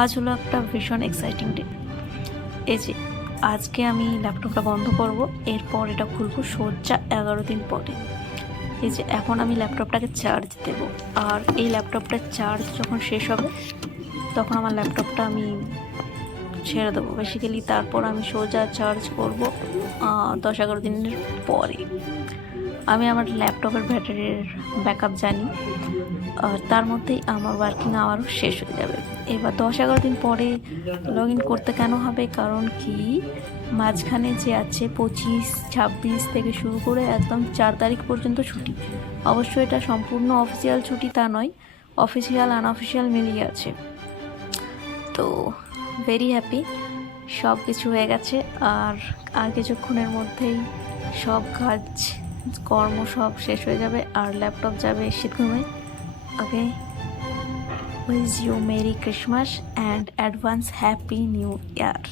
আজ হলো একটা ভীষণ এক্সাইটিং ডে। এই যে আজকে আমি ল্যাপটপটা বন্ধ করব, এরপর এটা খুলবো সোজা 11 দিন পরে। এই যে এখন আমি ল্যাপটপটাকে চার্জ দেব, আর এই ল্যাপটপটার চার্জ যখন শেষ হবে তখন আমার ল্যাপটপটা আমি ছেড়ে দেবো বেসিক্যালি। তারপর আমি সোজা চার্জ করব 10-11 দিনের পরে। আমি আমার ল্যাপটপের ব্যাটারির ব্যাকআপ জানি, আর তার মধ্যেই আমার ওয়ার্কিং আওয়ারও শেষ হয়ে যাবে। এবার 10-11 দিন পরে লগ ইন করতে কেন হবে, কারণ কি মাঝখানে যে আছে 25-26 থেকে শুরু করে একদম 4 তারিখ পর্যন্ত ছুটি। অবশ্যই এটা সম্পূর্ণ অফিসিয়াল ছুটি তা নয়, অফিসিয়াল আনঅফিসিয়াল মিলিয়ে আছে। তো ভেরি হ্যাপি, সব কিছু হয়ে গেছে। আর কিছুক্ষণের মধ্যেই সব কাজ কর্ম সব শেষ হয়ে যাবে, আর ল্যাপটপ যাবে শীতঘুমে। Okay, wish you merry Christmas and advance happy new year.